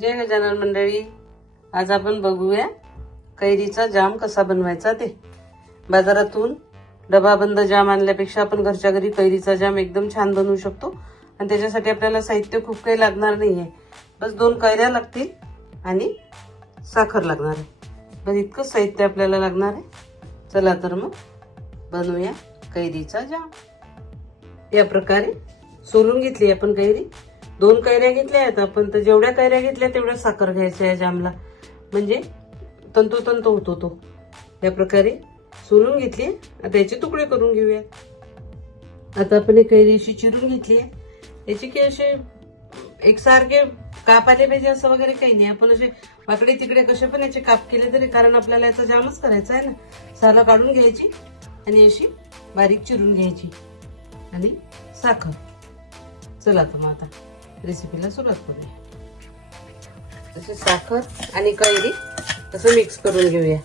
जय गजानन मंडळी, आज आपण बघूया कैरीचा जाम कसा बनवायचा ते। बाजारातून डबाबंद जाम आणल्यापेक्षा आपण घरच्या घरी कैरीचा जाम एकदम छान बनवू शकतो। आणि त्याच्यासाठी आपल्याला साहित्य खूप काही लागणार नाहीये, बस 2 कैऱ्या लागतील आणि साखर लागणार आहे। बस इतकंच साहित्य आपल्याला लागणार आहे। चला तर मग बनवूया कैरीचा जाम। या प्रकारे सोलून घेतली आपण कैरी। 2 कैऱ्या घेतल्या आहेत आपण, तर जेवढ्या कैऱ्या घेतल्या तेवढ्या साखर घ्यायचं आहे जामला, म्हणजे तंतोतंत होतो तो। या प्रकारे सोलून घेतली। आता याचे तुकडे करून घेऊया। आता आपण कैरी अशी चिरून घेतली आहे। याचे की असे एकसारखे काप आले पाहिजे असं वगैरे काही नाही, आपण असे वाकडे तिकडे कसे पण याचे काप केले तरी, कारण आपल्याला याचा जामच करायचा आहे ना। सालं काढून घ्यायची आणि अशी बारीक चिरून घ्यायची आणि साखर। चला तर मग आता रेसिपीला सुरुवात करूया। तसे साखर आणि कैरी असं मिक्स करून घेऊया।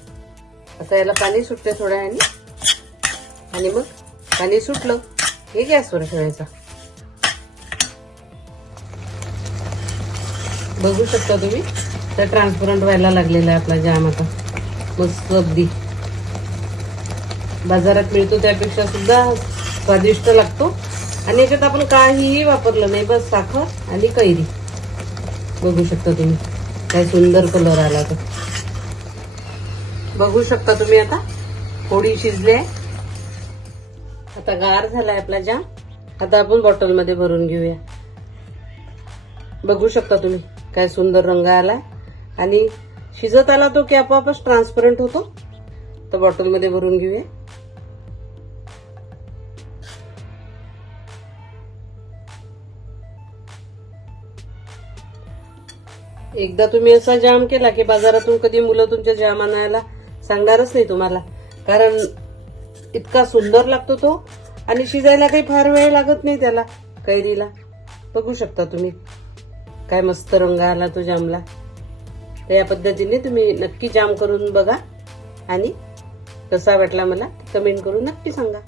आता याला पाणी सुटते थोड्या वेळाने, आणि मग पाणी सुटलं हे गॅसवर ठेवायचं। बघू शकता तुम्ही, तर ट्रान्सपरंट व्हायला लागलेला आहे आपला जाम आता मस्त अगदी। बाजारात मिळतो त्यापेक्षा सुद्धा स्वादिष्ट लागतो। आणि याच्यात आपण काहीही वापरलं नाही, बस साखर आणि कैरी। बघू शकता तुम्ही काय सुंदर कलर आला तो। बघू शकता तुम्ही आता थोडी शिजले। आता गार झालाय आपला जाम। आता आपण बॉटल मध्ये भरून घेऊया। बघू शकता तुम्ही काय सुंदर रंग आलाय, आणि शिजत आला तो की आपोआपच ट्रान्सपरंट होतो। तर बॉटल मध्ये भरून घेऊया। एकदा तुम्ही असा जाम केला की बाजारातून कधी मुलं तुमच्या जाम आणायला सांगणारच नाही तुम्हाला, कारण इतका सुंदर लागतो तो। आणि शिजायला काही फार वेळ लागत नाही त्याला, कैरीला। बघू शकता तुम्ही काय मस्त रंग आला तो जामला। तर या पद्धतीने तुम्ही नक्की जाम करून बघा, आणि कसा वाटला मला कमेंट करून नक्की सांगा।